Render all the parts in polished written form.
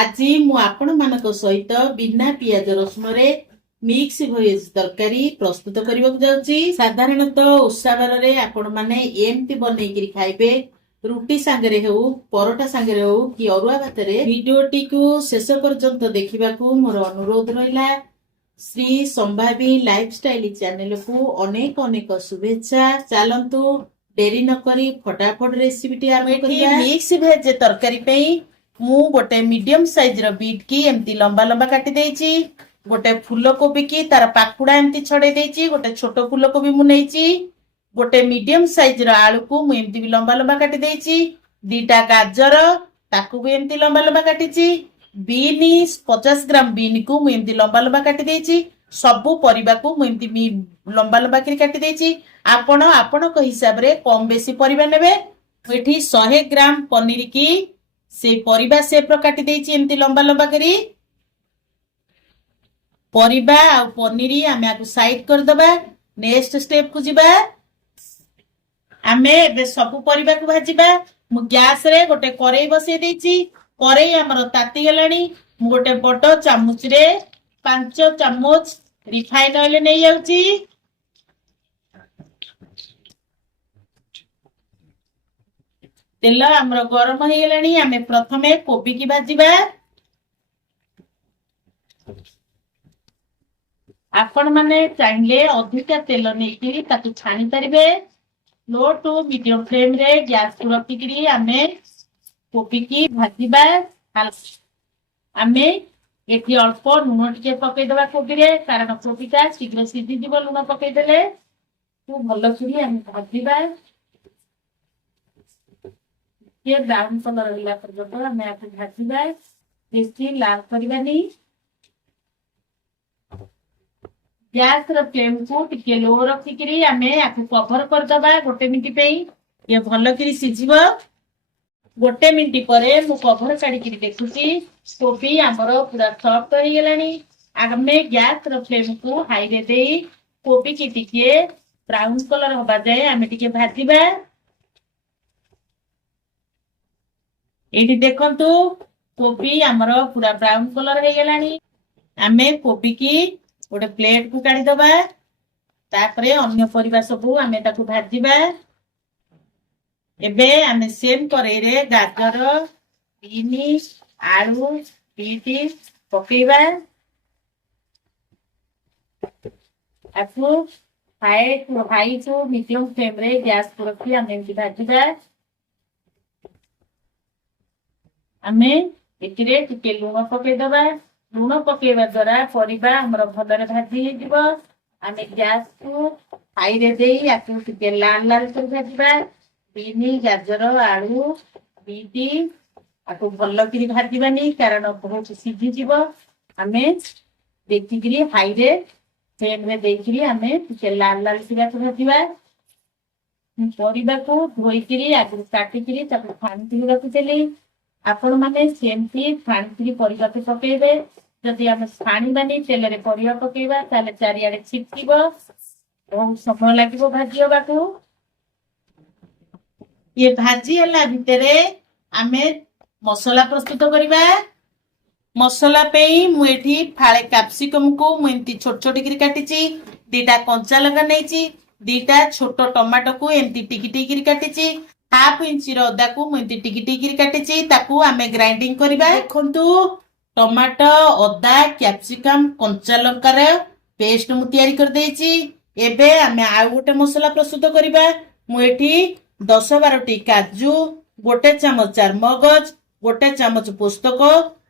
आज मु आपण मानक सहित बिना पियाज रसुन रे मिक्स भेज तरकारी प्रस्तुत करने जाऊँगी। साधारणतः ओषा बार आपण माने एमती बनईकरी खाइबे रुटी सांगरे हो परोटा सांगरे हो कि अरुआ भात रे। वीडियोटी को शेष पर्यंत देखा मोर अनुरोध रहा। श्री संभावी लाइफस्टाइल चैनल को अनेक अनेक शुभेच्छा। चलतु डेरी नकरी फटाफट रेसिपी मिक्स भेज तरकारी मु गोटे मीडियम साइज रो बीट की एमती लंबा लंबा काटी देछि। गोटे फूल कोबी की तार पाखुड़ा एमती छड़े देछि। गोटे छोट फूल कोबी मु नेछि। गोटे मीडियम साइज रो आलू को मु एमती भी लंबा लंबा काटी देछि। दीटा गाजर ताकू भी एमती लंबा लंबा काटिछि। बीन 50 ग्राम बीन को मु एमती लंबा लंबा काटी देछि। सबु परिबा को मु एमती लंबा लंबा करी काटी देछि। आपण आपण को हिसाब रे कम बेसी परिबा नेबे। एठी 100 ग्राम पनीर की से परिबा शेप रो काटी देछि एमती लंबा लंबा करी। परिबा आ पनीर आमे आकु साइड कर दबा। नेक्स्ट स्टेप को जिबा। आमे बे सब परिबा को भाजिबा। मु गैस रे गोटे करेई बसे देछि। करेई हमर ताती गेलानी। मु गोटे बड़ चामच रे 5 चामच रिफाइन ऑयल नै जाउछि। तेल हमर गरम हो गेलानी। आमे प्रथमे कोबी की भाजिबा। आपण माने चाहिले अधिक तेल नेकी ताकू छाणी परिबे। लो टू मीडियम फ्लेम रे गैस को रखिकरी आमे कोबी की भाजिबा। आमे एठी अल्प लूण टिके पकई दबा कोबी रे, कारण कोबीटा शीघ्र सिद्धि जीव लूण पकई देले। तो भलो करी आमे भाजिबा। ये ब्राउन कलर होला पर्यंत आमे आकु भाजिबा। बेसी लाल करबानी। गैस रो फ्लेम को टिके लो रखिकरी आमे आकु कवर कर दबा गोटे मिनिट पे। ये भलो करी सिझिबो। गोटे मिनिट परे मु कवर काढी करी देखुची कोबी हमरो पूरा सॉफ्ट हो गेलानी। आमे गैस रो फ्लेम को हाई रे देई कोबी की टिके ब्राउन कलर होबा जाय आमे टिके भाजिबा। एठी देखंतु कोबी हमरो पूरा ब्राउन कलर हो गेलानी। आमे कोबी की गोटे प्लेट को काढी दबा। तापरे अन्य परिबा सब आमे ताकू भाजिबा। एबे आमे सेम करेई रे गाजर, बीन, आलू, बीट पकेइबा। आकू हाई टू मीडियम फ्लेम रे गैस को रखी आमे भाजिबा। आमे एतिरे टिके लूण पकेइ दबा। लूण पकेଇବା द्वारा परिबा हमर भलरे भाजी हे दिबो। आमे गैस को हाई रे देई आकु टिके लाल लाल कर भाजिबा। बीन, गाजर, आलू, बीट आकु भलो करी भाजिबानी, कारण बहुत सिद्धि जीव। आमे देखिकरी हाई रे फ्लेम रे देइकरी आमे टिके लाल लाल सिरा भाजिबा। परिबा को धोइकरी आकु काटिकरी ताकु फांती रखितेली। आपण माने सेमती फांती परिबा पे पकेइबे। जदि आमे छाणीबानी तेल रे परिबा पकेइबा ताले चारियाडे छिटकिबो। बहुत समय लागिबो भाजी होबाकू। ये भाजी हला भितरे आमे मसाला प्रस्तुत करिबा। मसाला पे मु एठी फाळे कैप्सिकम को मु एंती छोट छोट करी काटिची। दीटा कंचा लगा नेची। दीटा छोट टमाटो को एंती टिकी टिकी करी काटिची। हाफ इंच रो अदा को मु एंती टिकी टिकी करी काटिची। ताकू आमे ग्राइंडिंग करिबा। देखंतु टमाटो, अदा, कैप्सिकम, कंचा लंका रे पेस्ट मु तयारी कर देची। एबे आमे आ गोटे मसाला प्रस्तुत करिबा। मु एठी 10-12 टी काजू, गोटे चामच चारमगज, गोटे चामच पोस्तक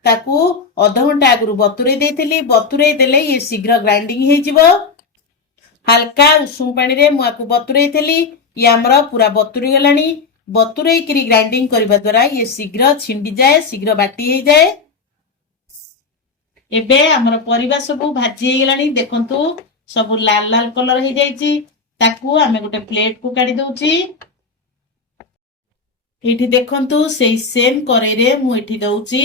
ताकू आधा घंटा आगु बतुरे देथिली। बतुरे देले ये शीघ्र ग्राइंडिंग हे जिवो। हल्का उषुम पानी रे मु आकु बतुरे देथिली। ये हमरो पूरा बतुरी गेलानी। बतुरे करी ग्राइंडिंग करबा द्वारा ये शीघ्र छिंडी जाए, शीघ्र बाटी हे जाए। एबे हमर परिबा सब भाजी हे गेलानी। देखंतु सब लाल लाल कलर हे जाईची। ताकू आमे गोटे प्लेट को काढी दउची। एठी देखंतु सेई सेम करेई रे मु एठी दउची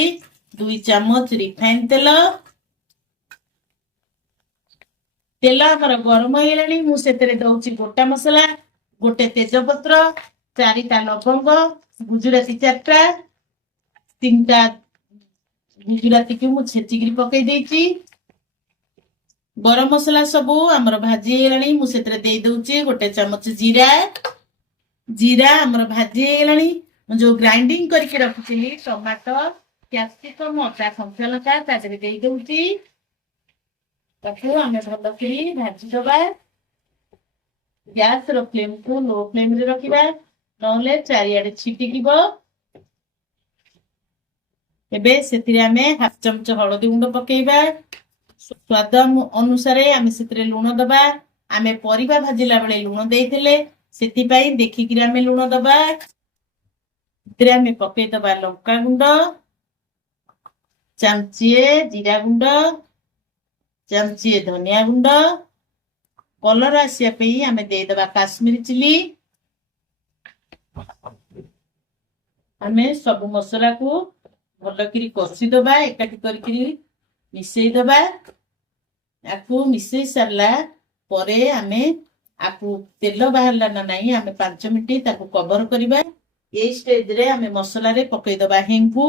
2 चामच रिफाइन तेल। तेल हमर गरम हो गेलानी। मु सेतरे दउची गोटा मसला, गोटे तेजपत्र, 4टा लवंग, गुजराती 4टा, 3टा गुजराती को मु छेचिकी पकई देइची। गरम मसला सबू आमर भाजी हेलानी मु सेतरे देई दउची गोटे चमच जीरा। जीरा आमर भाजी हेलानी मु जो ग्राइंडिंग करके रखिଥିଲି टमाटो कैप्सिकम अदा कंचा लंका ता देरे देई दउची। ताकू आमे भलो करी भाजी दबा। गैस रो फ्लेम को लो फ्लेम रे रखिबा नहले चारियाडे छिटिकिबो। एबे सेतिरे आमे हाफ चमच हळदी गुंड पकेइबा। स्वाद अनुसार आमे सेतिरे लूण दबा। आमे परिबा भाजिला बेले लूण देइथिले सेति पई देखिकिरी आमे लूण दबा। सेतिरे आमे पकेइ दबा लंका गुंड, चमचिए जीरा गुंड, चमचिए धनिया गुंड, कलर आसिया पे आमे दे दबा काश्मीरी चिली। आमे सब मसला को भलो करी कसी दबा एकाठी करी मिसई दबा। आकु मिसई सारला परे आमे आकु तेल बाहरला ना नहीं आमे 5 मिनिट ताकु कवर करिबा। ए स्टेज रे आमे मसला रे पकई दबा हेंगु।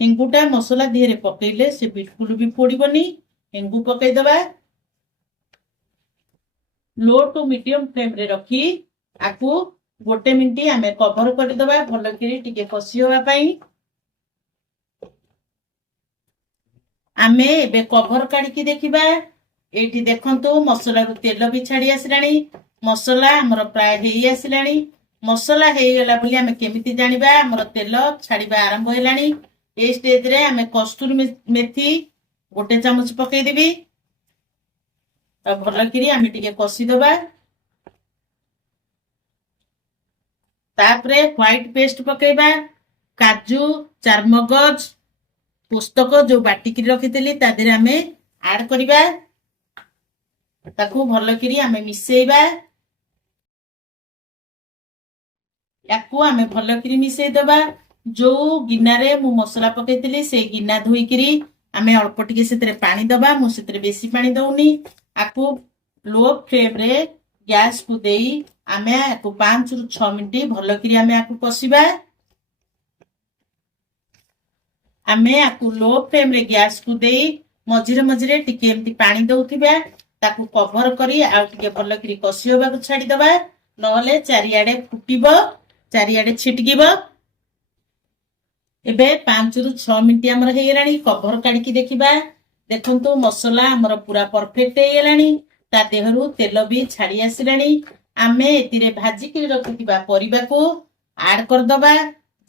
हेंगुटा मसला दिहरे पकईले से बिल्कुल भी पोड़ीबनी। हेंगु पकई दबा। लो टू मीडियम फ्लेम रे रखी आकु गोटे मिनिट आमे कवर कर दबा भलो करी टिके कसी होबा पई। आमे एबे कवर काढी की देखिबा। एठी देखंतु मसला रु तेल भी छाड़ी आसिलानी। मसला हमर प्राय हेई आसिलानी। मसला हेई गला बोली आमे केमिति जानिबा हमर तेल छाड़ीबा आरंभ हेलानी। ए स्टेज रे आमे कस्तूरी मेथी गोटे चामच पकई देबी। आ भलो करी आमे टिके कसी दबा। तापरे व्हाइट पेस्ट पकेइबा। काजू चारमगज पुस्तक जो बाटिकी रखिथिली ता देरे आमे ऐड करिबा। ताकू भलो करी आमे मिसेइबा। याकू आमे भलो करी मिसेइ दबा। जो गिन्ना रे मु मसला पकेइथिली से गिन्ना धोई करी आमे अल्प टिके सेतरे पानी दबा। मु सेतरे बेसी पानी दउनी। आकू लो फ्लेम रे गैस को देई आमे आकू 5 रु 6 मिनिट भलो करी आमे आकू कसिबा। आमे आकू लो फ्लेम रे गैस को देई मझिरे मझिरे टिके एमती पानी दउथिबा। ताकू कवर करी आउ टिके भलो करी कसी होबा को छाडी दबा नहले चारियाडे फुटिबो चारियाडे छिटकिबो। एबे 5 रु 6 मिनिट हमर हे गेलानी। कवर काढी की देखिबा। देखंतु मसला हमर पूरा परफेक्ट हे गेलानी। ता देहरु तेल भी छाडी आसिलानी। आमे एतिरे भाजी की रखिथिबा परिबा को ऐड कर दबा।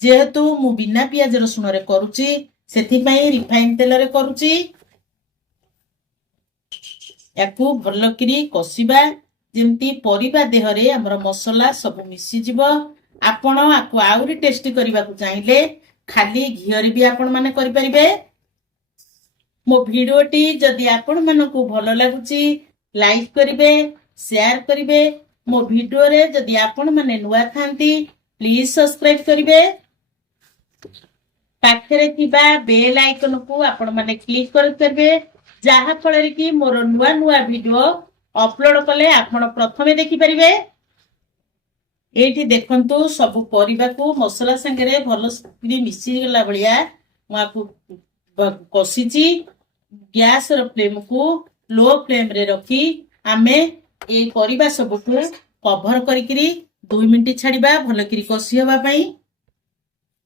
जेहेतु मु बिना पियाज रसुन रे करूची सेथि पई रिफाइन तेल रे करूची। याकू भलो करी कसिबा जेमती परिबा देहरे हमर मसला सब मिसी जिवो। आपण आकू आउरी टेस्टी करबा को चाहिले खाली घियरी भी आपण माने करि परिबे। मो भिडियोटी जदि आपण मानकू भलो लागुची लाइक करिवे शेयर करिवे। मो भिडियो रे जदि आपण माने नुआ थांती प्लीज सब्सक्राइब करिवे। पाखरे थिबा बेल आइकन को आपण माने क्लिक कर करबे जहा फल कि मोर नुआ नुआ वीडियो अपलोड कले आपण प्रथमे देखि परिबे। एठी देखंतु सब परिबा को मसला संगे भलो मिसी गला बलिया माकू कसीची। गैस रो फ्लेम को लो फ्लेम रे रखी आमे ए परिबा सब को कवर करी 2 मिनिट छाड़ीबा भलो करी कसी होबा पई।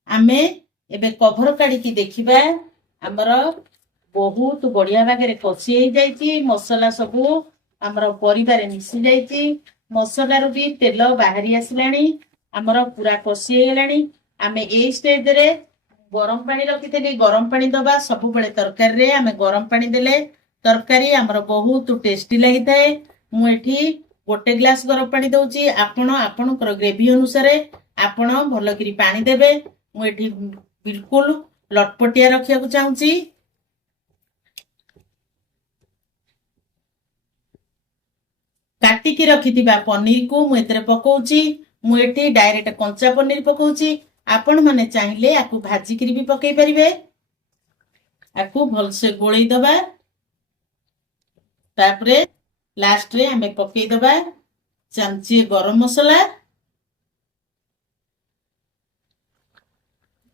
आमे एबे कवर काढी की देखिबा हमर बहुत बढ़िया भागे कसी हो जाइए। मसला सबू आमर परिवार मिसी जाइए। मसला रू भी तेल बाहरी आसलानी। आमर पूरा कसी होगलानी। आमे ए स्टेज रे गरम पानी रखिथि। गरम पानी दबा सब बेले तरकारी रे आमे गरम पानी देले तरकारी आमर बहुत टेस्टी लगी थाए। मु एठी गोटे ग्लास गरम पानी दउची। आपण आपणकर ग्रेवी अनुसार आपण भलो करी पानी देबे। मु एठी बिल्कुल लटपटिया रखिया को चाहूची। काटिकी रखिथिबा पनीर को मु एतरे पकोउची। मु एठी डायरेक्ट कंचा पनीर पकोउची। आपण माने चाहिले आकु भाजी करी भी पकई परिबे। आकु भल से गोळई दबा। तापरे लास्ट रे हमें पकई दबा चमची गरम मसला।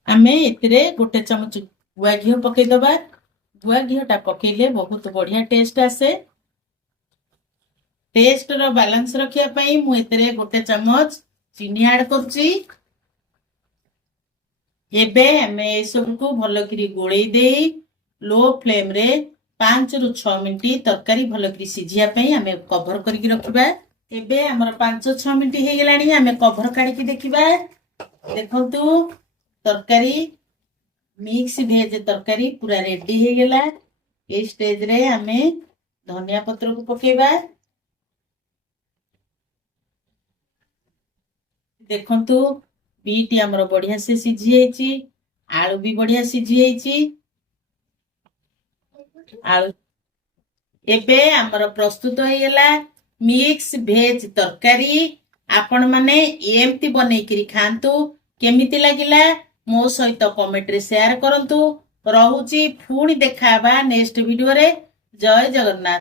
आमे एतरे गोटे चमच गुआ घी पकईदबा। गुआ घीटा पकईले बहुत बढ़िया टेस्ट आसे। टेस्ट रो बैलेंस रखिया पई मु एतरे गोटे चम्मच चीनी ऐड करची। एबे हमें ए सब को भलो करी गोळेई देई लो फ्लेम रे 5 रु 6 मिनिट तरकारी भलो करी सिझिया पई हमें कवर करके रखिबा। एबे हमर 5-6 मिनिट हे गेलानी हमें कवर काढी की देखिबा। देखंतु तरकारी मिक्स भेज तरकारी पूरा रेडी हे गेला। ए स्टेज रे हमें धनिया पत्र को पकेबा। देखंतु बीट हमर बढ़िया से सिझी जाइची। आलू भी बढ़िया सिझी जाइची। आलू एबे हमर प्रस्तुत हो गेला मिक्स भेज तरकारी। आपण माने एमती बनै करी खांतु। केमिति लागिला मो सहित कमेंट रे शेयर करंतु। रहुची पुणी देखाबा नेक्स्ट वीडियो रे। जय जगन्नाथ।